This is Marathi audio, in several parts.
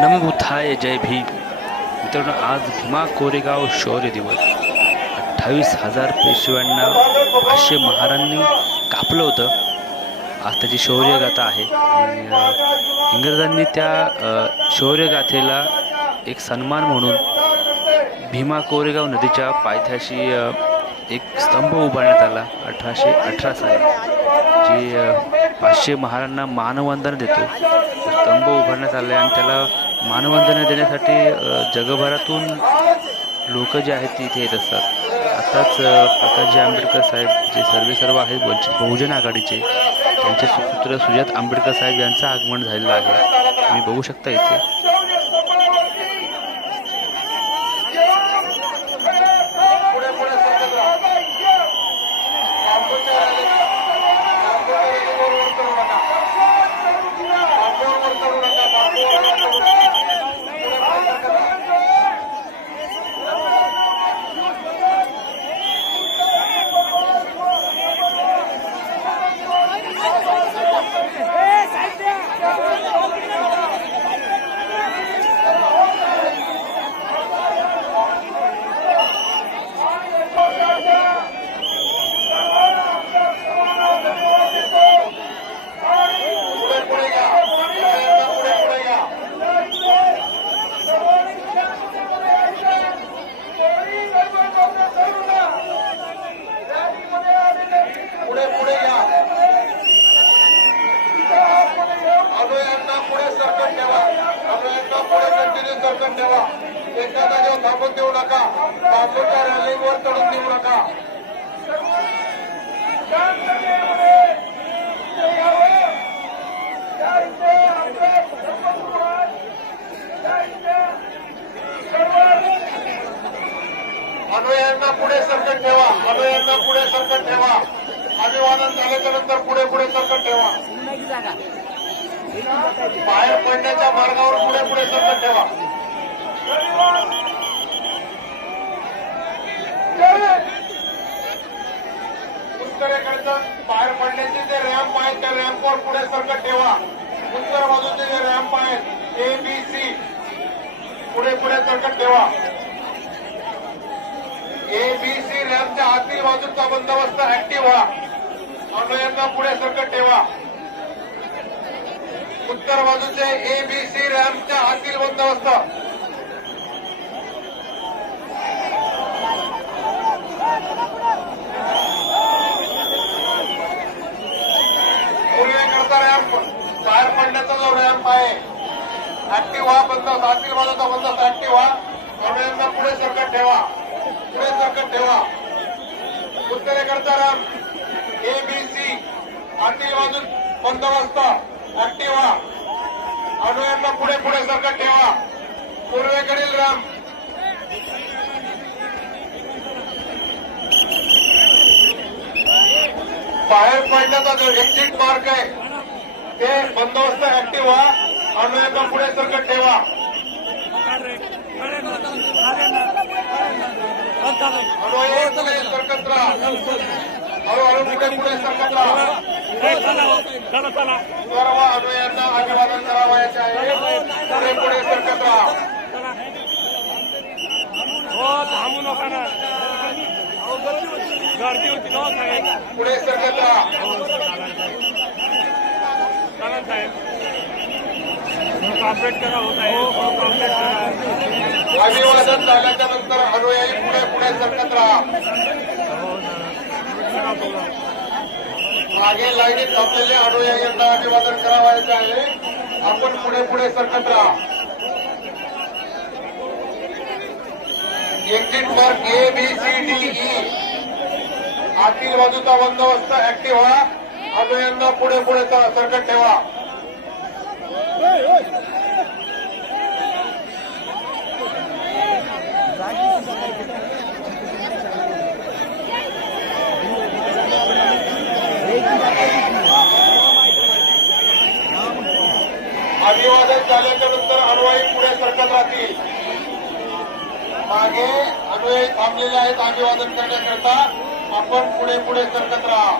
नमोबुद्धाय जय भीम. मित्रांनो, आज भीमा कोरेगाव शौर्य दिवस. 28,000 पेशव्यांना 500 महारांनी कापलं होतं. आज त्याची शौर्यगाथा आहे आणि इंग्रजांनी त्या शौर्यगाथेला एक सन्मान म्हणून भीमा कोरेगाव नदीच्या पायथ्याशी एक स्तंभ उभारण्यात आला 1818 साली. जी 500 महारांना मानवंदना देतो स्तंभ उभारण्यात आला आणि त्याला मानवंदना देण्यासाठी जगभरातून लोक जे आहेत ते इथे येत असतात. आताच प्रकाशजी आंबेडकर साहेब जे सर्व आहेत वंचित बहुजन आघाडीचे, त्यांचे सुपुत्र सुजात आंबेडकर साहेब यांचं आगमन झालेलं आहे. तुम्ही बघू शकता इथे. एखादा देव थांबून देऊ नका. बापूच्या रॅलीवर चढून देऊ नका. अनुयायांना पुढे सरकत ठेवा. अनुयायांना पुढे सरकत ठेवा. अभिवादन झाल्याच्या नंतर पुढे पुढे सरकत ठेवा. बाहेर पडण्याच्या मार्गावर पुढे पुढे सरकत ठेवा. उत्तरेकडचं बाहेर पडण्याचे जे रॅम्प आहेत त्या रॅम्पवर पुढे सरकत ठेवा. उत्तर बाजूचे जे रॅम्प आहेत ABC पुढे पुढे सरकत ठेवा. ABC रॅम्पच्या आतील बाजूचा बंदोबस्त ऍक्टिव्ह व्हा. अनुयायांना पुढे सरकत ठेवा. उत्तर बाजूचे ABC रॅम्पच्या आतील बंदोबस्त. पूर्वेकडचा रॅम्प बाहेर पडण्याचा जो रॅम्प आहे ऍक्टिव्ह व्हा. बंदोबस्त आतील बाजूचा बंदोबस्त ऍक्टिव्ह व्हा. अनुयायांना पुढे सरकत ठेवा. पुढे सरकत ठेवा. उत्तरेकडचा रॅम्प ABC आतील बाजू बंदोबस्त ऍक्टिव्ह व्हा. अनुयायांना पुढे पुढे सरकत ठेवा. पूर्वेकडील रॅम्प बाहेर पडण्याचा जो एक्झिट मार्ग आहे ते बंदोबस्त ऍक्टिव्ह व्हा. अनुयायांना पुढे सरकत ठेवा. अनुयायी पुढे सरकत राहा. हळूहळू पुढे पुढे सरकत राहा. सर्व अनुयायांना अभिवादन करावयाचे आहे. पुढे पुढे सरकत राहा. थांबू नका ना, गर्दी होती ना साहेब. पुढे सरकत राहा. साहेब कॉपरेट करा होत आहे. अभिवादन झाल्याच्या नंतर अनुयायी पुढे पुढे सरकत राहा. मागे लाईनीत थांबलेले अनुयायांना अभिवादन करावयाचे आहे. आपण पुढे पुढे सरकत राहा. एक्झिट मार्क ABCDE आतील बाजूचा बंदोबस्त ऍक्टिव्ह व्हा. अनुयायांना पुढे पुढे सरकत ठेवा. अभिवादन झाल्याच्या नंतर अनुयायी पुढे सरकत राहतील. मागे अनुयायी थांबलेले आहेत अभिवादन करण्याकरता. आपण पुढे पुढे सरकत राहा.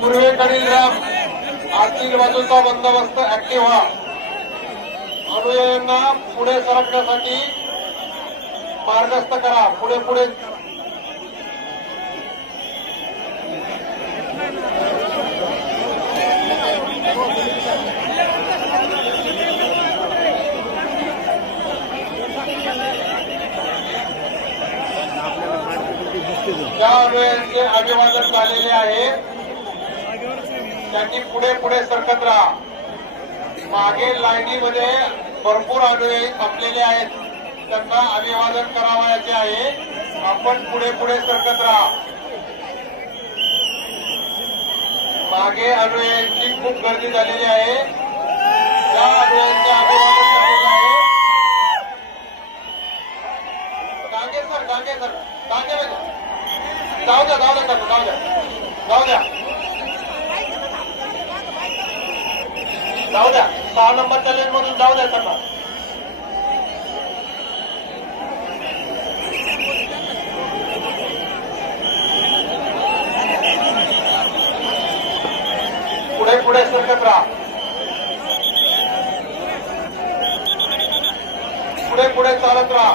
पूर्वेकडील रॅम्प आतील बाजूचा बंदोबस्त ऍक्टिव्ह व्हा. अनुयायांना पुढे सरकण्यासाठी मार्गस्थ करा. पुढे पुढे ज्या अनुयायांचे अभिवादन झालेले आहे त्यांनी पुढे पुढे सरकत राहा. मागे लाईनीमध्ये भरपूर अनुयायी थांबलेले आहेत, त्यांना अभिवादन करावयाचे आहे. आपण पुढे पुढे सरकत राहा. मागे अनुयायांची खूप गर्दी झालेली आहे. ज्या अनुयायांचे अभिवादन झालेलं आहे गांगे सर जाऊ द्या जाऊ द्या जाऊ द्या जाऊ द्या जाऊ द्या 6 नंबरच्या लेन मधून जाऊ द्या त्यांना. पुढे पुढे सरकत राहा. पुढे पुढे चालत राहा.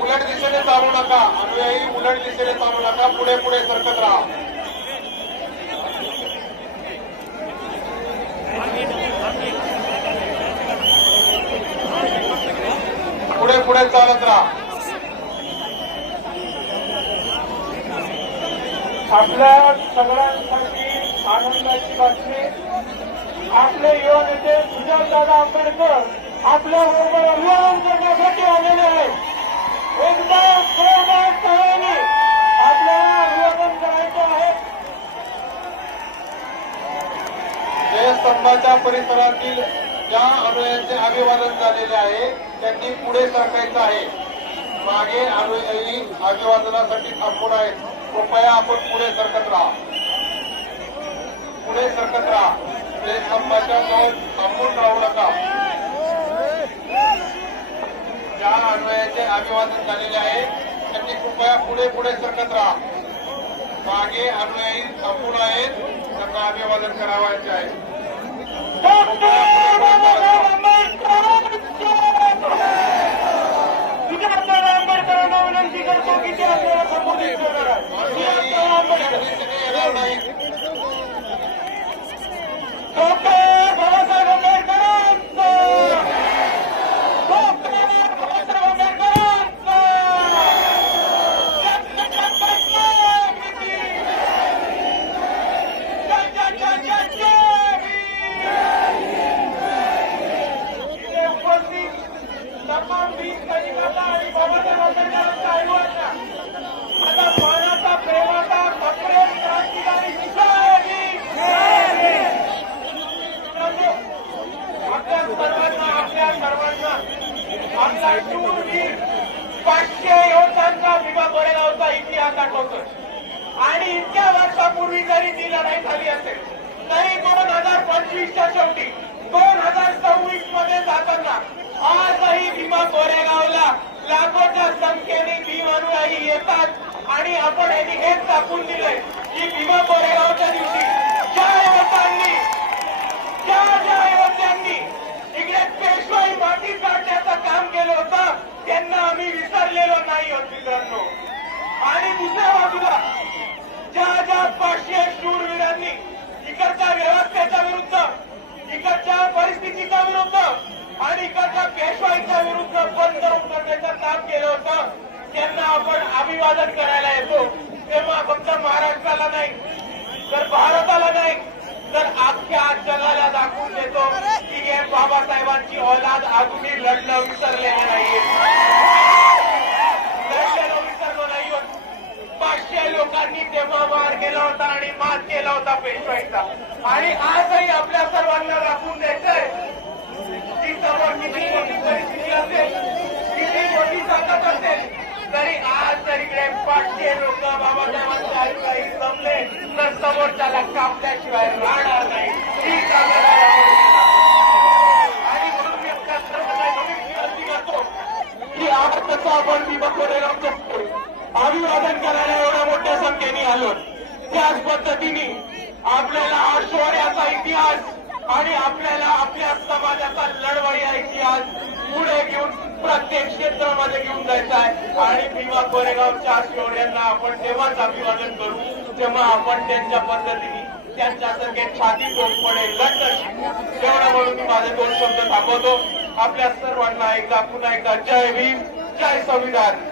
उलट दिशेने चालू नका. अनुयायी उलट दिशेने चालू नका. पुढे पुढे सरकत राहा. पुढे पुढे चालत राहा. आपल्या सगळ्यांसाठी आनंदाची बातमी. आपले युवा नेते सुजातदादा आंबेडकर आपल्या बरोबर अभिवादन करण्यासाठी आलेले आहेत. एकदा सगळ्यांनी आपल्याला अभिवादन करायचं आहे. जयस्तंभाच्या परिसरातील ज्या अनुयायांचे अभिवादन झालेले आहे त्यांनी पुढे सरकायचं आहे. मागे अनुयायी अभिवादनासाठी थांबून आहेत. कृपया आपण पुढे सरकत राहा. पुढे सरकत राहा. जयस्तंभाच्या जवळ थांबून राहू नका. ज्या अन्वयाचे अभिवादन झालेले आहे त्यांनी कृपया पुढे पुढे सरकत राहा. मागे अनुयायी थांबून आहेत, त्यांना अभिवादन करावायचे आहे. आंबेडकरांना विनंती करतो की ते आपल्याला संबोधित करणार. येणार नाही. बाबासाहेब आंबेडकरांचं आणि इतक्या वर्षापूर्वी जरी ती लढाई झाली असेल तरी 2025च्या शेवटी 2026 मध्ये जाताना आजही भीमा कोरेगावला लाखोच्या संख्येने भीम अनुयायी येतात. आणि आपण यांनी हेच दाखवून दिलंय की भीमा कोरेगावच्या दिवशी ज्या योद्ध्यांनी इकडे पेशवाई माती काढण्याचं काम केलं होतं त्यांना आम्ही विसरलेलो नाही होत मित्रांनो. आणि दुसऱ्या बाजूला ज्या 500 शूरवीरांनी इकडच्या व्यवस्थेच्या विरुद्ध, इकडच्या परिस्थितीच्या विरुद्ध आणि इकडच्या पेशवाईच्या विरुद्ध बंद करण्याचं काम केलं होतं त्यांना आपण अभिवादन करायला येतो. तेव्हा फक्त महाराष्ट्राला नाही तर भारताला नाही तर अख्ख्या जगाला दाखवून देतो की हे बाबासाहेबांची औलाद अजूनही लढणं विसरलेलं नाहीये. लढलेलं विसरलो नाही. 500 लोकांनी तेव्हा वार केला होता आणि मात केला होता पेशवाईचा. आणि आजही आपल्या सर्वांना दाखवून द्यायचंय की समोर किती मोठी परिस्थिती असेल, किती मोठी ताकद असेल तरी आज जर इकडे 500 लोक बाबासाहेबांच्या अनुयायी जमले तर समोरच्याला कापल्याशिवाय राहणार नाही. ही ताकद आहे. आणि म्हणून मी आपल्या सर्वांना नवीन विनंती करतो की आज कसं आपण भीमा कोरेगावचं अभिवादन करायला एवढ्या मोठ्या संख्येने आलो त्याच पद्धतीने आपल्याला हा शौर्याचा इतिहास आणि आपल्याला आपल्या समाजाचा लढवय्या इतिहास पुढे घेऊन प्रत्येक क्षेत्रामध्ये घेऊन जायचा आहे. आणि भीमा कोरेगावच्या शौर्यांना आपण तेव्हाच अभिवादन करू जेव्हा आपण त्यांच्या पद्धतीने त्यांच्यासारखे छाती तोडपणे लढणं शिकू. एवढं म्हणून मी माझे 2 शब्द थांबवतो. आपल्या सर्वांना एकदा पुन्हा एकदा जय भीम, जय संविधान.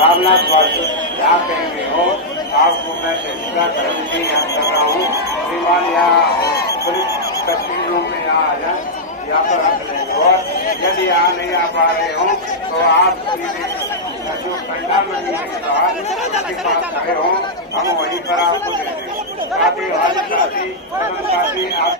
रामनाथ वासु यहाँ कहीं भी हो, आपको मैं शिक्षा करने की यहाँ कर रहा हूँ. श्रीमान यहाँ पुलिस कस्टडी रूम में यहाँ आ जाए, यहाँ पर रख लेंगे. और यदि यहाँ नहीं आ पा रहे हो तो आप सीधे जो पंडाल मंडी के बाहर उसके पास खड़े हो, हम वहीं पर आपको दे देंगे. साथ ही आप